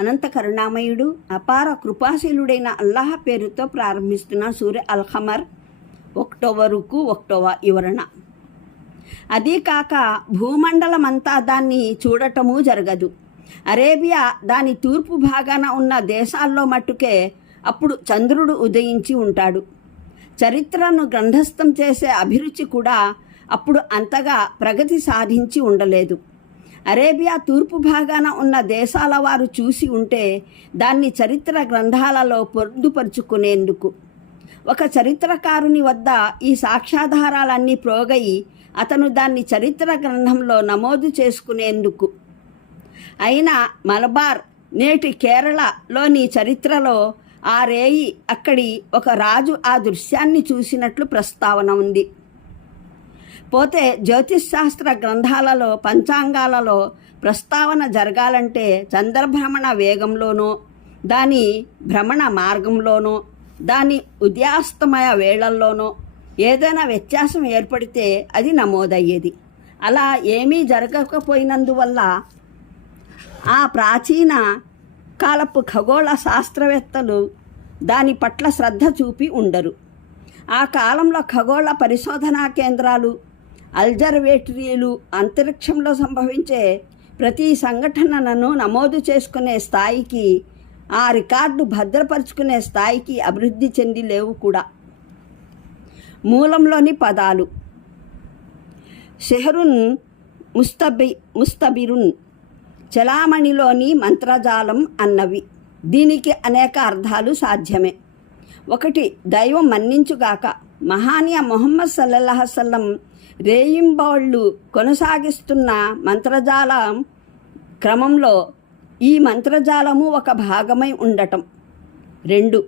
అనంత కరుణామయుడు అపార కృపాశీలుడైన అల్లాహ్ పేరుతో ప్రారంభిస్తున్న సూర్య అల్-ఖమర్ 1వ వివరణ. అదీ కాక భూమండలమంతా దాన్ని చూడటము జరగదు. అరేబియా దాని తూర్పు భాగాన ఉన్న దేశాల్లో మట్టుకే అప్పుడు చంద్రుడు ఉదయించి ఉంటాడు. చరిత్రను గ్రంథస్థం చేసే అభిరుచి కూడా అప్పుడు అంతగా ప్రగతి సాధించి ఉండలేదు. అరేబియా తూర్పు భాగాన ఉన్న దేశాల వారు చూసి ఉంటే దాన్ని చరిత్ర గ్రంథాలలో పొందుపరుచుకునేందుకు ఒక చరిత్రకారుని వద్ద ఈ సాక్ష్యాధారాలన్నీ ప్రోగయి అతను దాన్ని చరిత్ర గ్రంథంలో నమోదు చేసుకునేందుకు. అయినా మలబార్ నేటి కేరళలోని చరిత్రలో ఆ రేయి అక్కడి ఒక రాజు ఆ దృశ్యాన్ని చూసినట్లు ప్రస్తావన ఉంది. పోతే జ్యోతిష్శాస్త్ర గ్రంథాలలో పంచాంగాలలో ప్రస్తావన జరగాలంటే చంద్రభ్రమణ వేగంలోనో దాని భ్రమణ మార్గంలోనో దాని ఉదయాస్తమయ వేళల్లోనో ఏదైనా వ్యత్యాసం ఏర్పడితే అది నమోదయ్యేది. అలా ఏమీ జరగకపోయినందువల్ల ఆ ప్రాచీన కాలపు ఖగోళ శాస్త్రవేత్తలు దాని పట్ల శ్రద్ధ చూపి ఉండరు. ఆ కాలంలో ఖగోళ పరిశోధనా కేంద్రాలు, అబ్జర్వేటరీలు అంతరిక్షంలో సంభవించే ప్రతి సంఘటనను నమోదు చేసుకునే స్థాయికి, ఆ రికార్డు భద్రపరుచుకునే స్థాయికి అభివృద్ధి చెంది లేవు కూడా. మూలంలోని పదాలు షెహరున్ ముస్తబిరున్ చలామణిలోని మంత్రజాలం అన్నవి. దీనికి అనేక అర్థాలు సాధ్యమే. 1 దైవం మన్నించుగాక మహానీయ ముహమ్మద్ సల్లల్లాహు అలైహి వసల్లం రేయింబవళ్ళు కొనసాగిస్తున్న మంత్రజాలం క్రమంలో ఈ మంత్రజాలము ఒక భాగమై ఉండటం. 2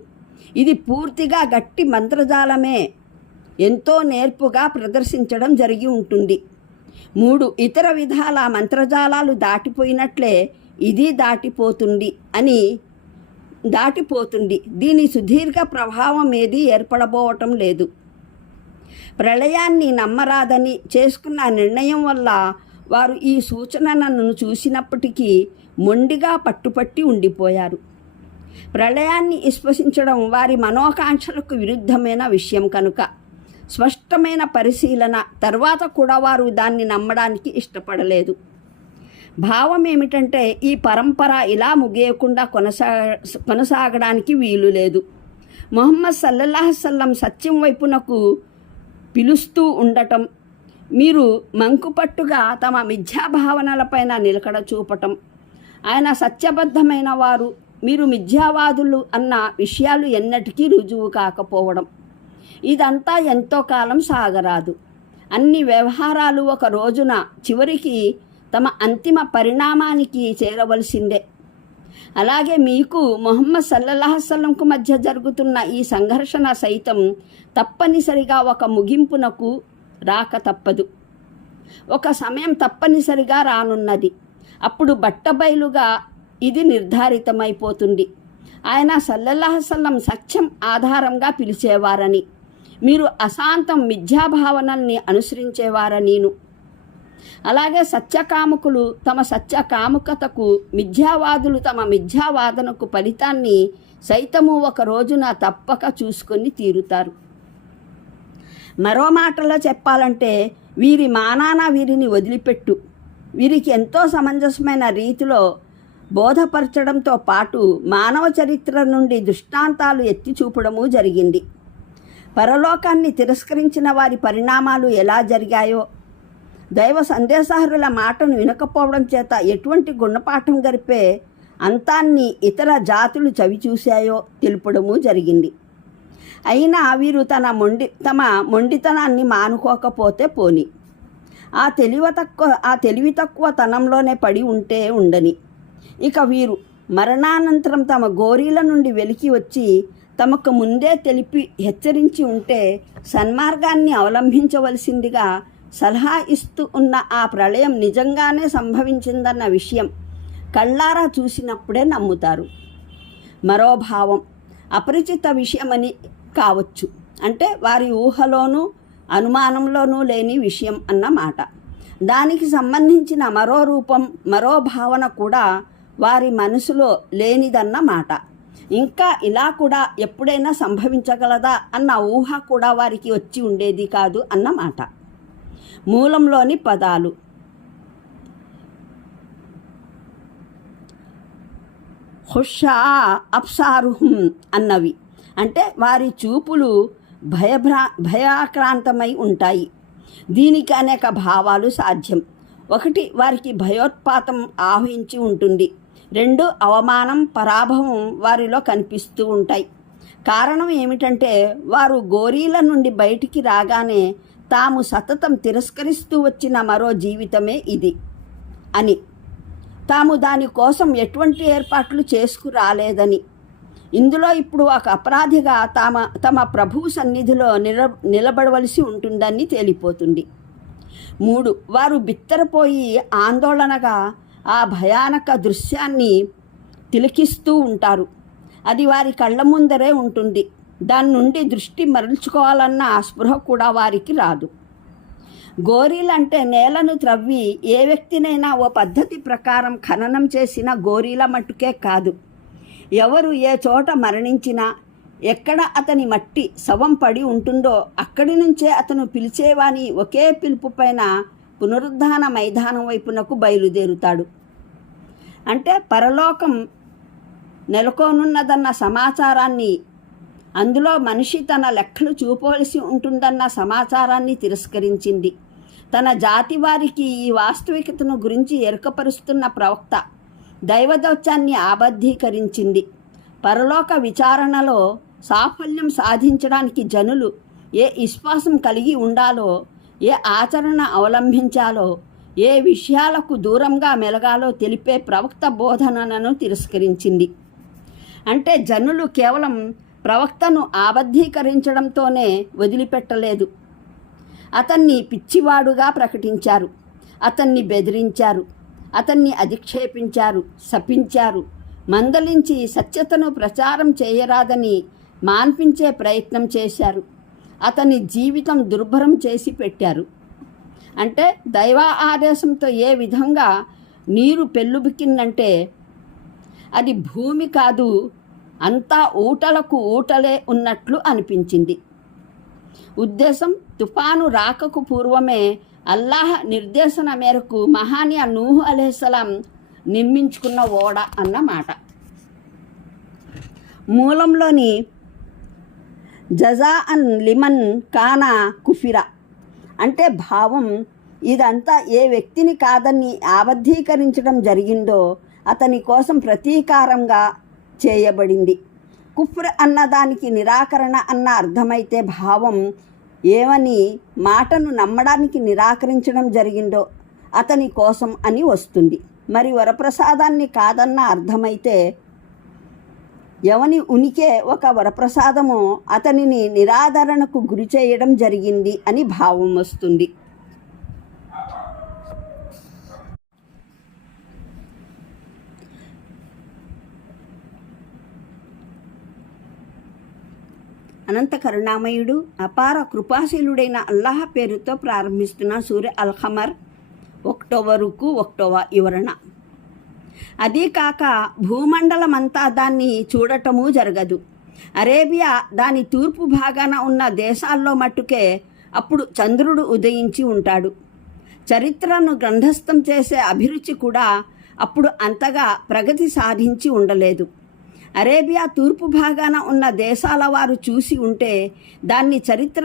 ఇది పూర్తిగా గట్టి మంత్రజాలమే ఎంతో నేర్పుగా ప్రదర్శించడం జరిగి ఉంటుంది. 3 ఇతర విధాల మంత్రజాలాలు దాటిపోయినట్లే ఇది దాటిపోతుంది. దీని సుదీర్ఘ ప్రభావం ఏది ఏర్పడబోవటం లేదు. ప్రళయాన్ని నమ్మరాదని చేసుకున్న నిర్ణయం వల్ల వారు ఈ సూచనలను చూసినప్పటికీ మొండిగా పట్టుపట్టి ఉండిపోయారు. ప్రళయాన్ని విశ్వసించడం వారి మనోకాంక్షలకు విరుద్ధమైన విషయం కనుక స్పష్టమైన పరిశీలన తర్వాత కూడా వారు దాన్ని నమ్మడానికి ఇష్టపడలేదు. భావం ఏమిటంటే ఈ పరంపర ఇలా ముగియకుండా కొనసాగడానికి వీలు లేదు. ముహమ్మద్ సల్లల్లాహు అలైహి వసల్లం సత్యం వైపునకు పిలుస్తూ ఉండటం, మీరు మంకుపట్టుగా తమ మిథ్యాభావనలపైన నిలకడ చూపటం, ఆయన సత్యబద్ధమైన వారు, మీరు మిథ్యావాదులు అన్న విషయాలు ఎన్నటికీ రుజువు కాకపోవడం, ఇదంతా ఎంతో కాలం సాగరాదు. అన్ని వ్యవహారాలు ఒక రోజున చివరికి తమ అంతిమ పరిణామానికి చేరవలసిందే. అలాగే మీకు ముహమ్మద్ సల్లల్లాహు అలైహి వసల్లంకు మధ్య జరుగుతున్న ఈ సంఘర్షణ సైతం తప్పనిసరిగా ఒక ముగింపునకు రాక తప్పదు. ఒక సమయం తప్పనిసరిగా రానున్నది. అప్పుడు బట్టబయలుగా ఇది నిర్ధారితమైపోతుంది. ఆయన సల్లల్లాహు అలైహి వసల్లం సత్యం ఆధారంగా పిలిచేవారని, మీరు అశాంతం మిథ్యాభావనల్ని అనుసరించేవారనీను. అలాగే సత్యకాముకులు తమ సత్యకాముకతకు, మిథ్యావాదులు తమ మిథ్యావాదనకు ఫలితాన్ని సైతము ఒక రోజున తప్పక చూసుకొని తీరుతారు. మరో మాటలో చెప్పాలంటే వీరి మానాన వీరిని వదిలిపెట్టు, వీరికి ఎంతో సమంజసమైన రీతిలో బోధపరచడంతో పాటు మానవ చరిత్ర నుండి దృష్టాంతాలు ఎత్తి చూపడము జరిగింది. పరలోకాన్ని తిరస్కరించిన వారి పరిణామాలు ఎలా జరిగాయో, దైవ సందేశహరుల మాటను వినకపోవడం చేత ఎటువంటి గుణపాఠం గరిపే అంతాన్ని ఇతర జాతులు చవిచూశాయో తెలుపడము జరిగింది. అయినా వీరు తమ మొండితనాన్ని మానుకోకపోతే పోని, ఆ తెలివి తక్కువ తనంలోనే పడి ఉంటే ఉండని. ఇక వీరు మరణానంతరం తమ గోరీల నుండి వెలికి వచ్చి తమకు ముందే తెలిపి హెచ్చరించి ఉంటే సన్మార్గాన్ని అవలంబించవలసిందిగా సలహా ఇస్తూ ఉన్న ఆ ప్రళయం నిజంగానే సంభవించిందన్న విషయం కళ్ళారా చూసినప్పుడే నమ్ముతారు. మరో భావం అపరిచిత విషయమని కావచ్చు, అంటే వారి ఊహలోనూ అనుమానంలోనూ లేని విషయం అన్నమాట. దానికి సంబంధించిన మరో రూపం, మరో భావన కూడా వారి మనసులో లేనిదన్నమాట. ఇంకా ఇలా కూడా ఎప్పుడైనా సంభవించగలదా అన్న ఊహ కూడా వారికి వచ్చి ఉండేది కాదు అన్నమాట. మూలంలోని పదాలు: హుషా అప్సారుహం అన్నవి. అంటే వారి చూపులు భయాక్రాంతమై ఉంటాయి. దీనికి అనేక భావాలు సాధ్యం. 1, వారికి భయోత్పాతం ఆవహించి ఉంటుంది. 2, అవమానం, పరాభవం వారిలో కనిపిస్తూ ఉంటాయి. కారణం ఏమిటంటే వారు గోరీల నుండి బయటికి రాగానే తాము సతతం తిరస్కరిస్తూ వచ్చిన మరో జీవితమే ఇది అని, తాము దానికోసం ఎటువంటి ఏర్పాట్లు చేసుకురాలేదని, ఇందులో ఇప్పుడు ఒక అపరాధిగా తమ ప్రభువు సన్నిధిలో నిలబడవలసి ఉంటుందని తేలిపోతుంది. 3, వారు బిత్తరపోయి ఆందోళనగా ఆ భయానక దృశ్యాన్ని తిలకిస్తూ ఉంటారు. అది వారి కళ్ళ ముందరే ఉంటుంది. దాని నుండి దృష్టి మరల్చుకోవాలన్న స్పృహ కూడా వారికి రాదు. గోరీలంటే నేలను త్రవ్వి ఏ వ్యక్తినైనా ఓ పద్ధతి ప్రకారం ఖననం చేసిన గోరీల మట్టుకే కాదు, ఎవరు ఏ చోట మరణించినా, ఎక్కడ అతని మట్టి శవం పడి ఉంటుందో అక్కడి నుంచే అతను పిలిచేవాని ఒకే పిలుపు పైన పునరుద్ధాన మైదానం వైపునకు బయలుదేరుతాడు. అంటే పరలోకం నెలకొనున్నదన్న సమాచారాన్ని, అందులో మనిషి తన లెక్కలు చూపవలసి ఉంటుందన్న సమాచారాన్ని తిరస్కరించింది. తన జాతి వారికి ఈ వాస్తవికతను గురించి ఎరుకపరుస్తున్న ప్రవక్త దైవదౌత్యాన్ని ఆబద్ధీకరించింది. పరలోక విచారణలో సాఫల్యం సాధించడానికి జనులు ఏ విశ్వాసం కలిగి ఉండాలో, ఏ ఆచరణ అవలంబించాలో, ఏ విషయాలకు దూరంగా మెలగాలో తెలిపే ప్రవక్త బోధనలను తిరస్కరించింది. అంటే జనులు కేవలం ప్రవక్తను ఆబద్ధీకరించడంతోనే వదిలిపెట్టలేదు. అతన్ని పిచ్చివాడుగా ప్రకటించారు, అతన్ని బెదిరించారు, అతన్ని అధిక్షేపించారు, శపించారు, మందలించి సత్యతను ప్రచారం చేయరాదని మాన్పించే ప్రయత్నం చేశారు, అతని జీవితం దుర్భరం చేసి పెట్టారు. అంటే దైవ ఆదేశంతో ఏ విధంగా నీరు పెళ్ళుబిక్కిందంటే అది భూమి కాదు, అంతా ఊటలకు ఊటలే ఉన్నట్లు అనిపించింది. ఉద్దేశం, తుఫాను రాకకు పూర్వమే అల్లాహ్ నిర్దేశన మేరకు మహానీయ నూహ్ అలైహిస్సలాం నిర్మించుకున్న ఓడ అన్నమాట. మూలంలోని జజాఅన్ లిమన్ కానా కుఫిరా అంటే భావం, ఇదంతా ఏ వ్యక్తిని కాదని ఆబద్ధీకరించడం జరిగిందో అతని కోసం ప్రతీకారంగా చేయబడింది. కుఫ్ర్ అన్నదానికి నిరాకరణ అన్న అర్థమైతే భావం ఏమని మాటను నమ్మడానికి నిరాకరించడం జరిగిందో అతని కోసం అని వస్తుంది. మరి వరప్రసాదాన్ని కాదన్న అర్థమైతే ఎవని ఉనికే ఒక వరప్రసాదమో అతనిని నిరాదరణకు గురి చేయడం జరిగింది అని భావం వస్తుంది. అనంత కరుణామయుడు అపార కృపాశీలుడైన అల్లాహ్ పేరుతో ప్రారంభిస్తున్న సూర్య అల్-ఖమర్ 1వ రుకు 1వ వివరణ. అదీ కాక భూమండలమంతా దాన్ని చూడటము జరగదు. అరేబియా దాని తూర్పు భాగాన ఉన్న దేశాల్లో మట్టుకే అప్పుడు చంద్రుడు ఉదయించి ఉంటాడు. చరిత్రను గ్రంథస్థం చేసే అభిరుచి కూడా అప్పుడు అంతగా ప్రగతి సాధించి ఉండలేదు. అరేబియా తూర్పు భాగాన ఉన్న దేశాల వారు చూసి ఉంటే దాన్ని చరిత్ర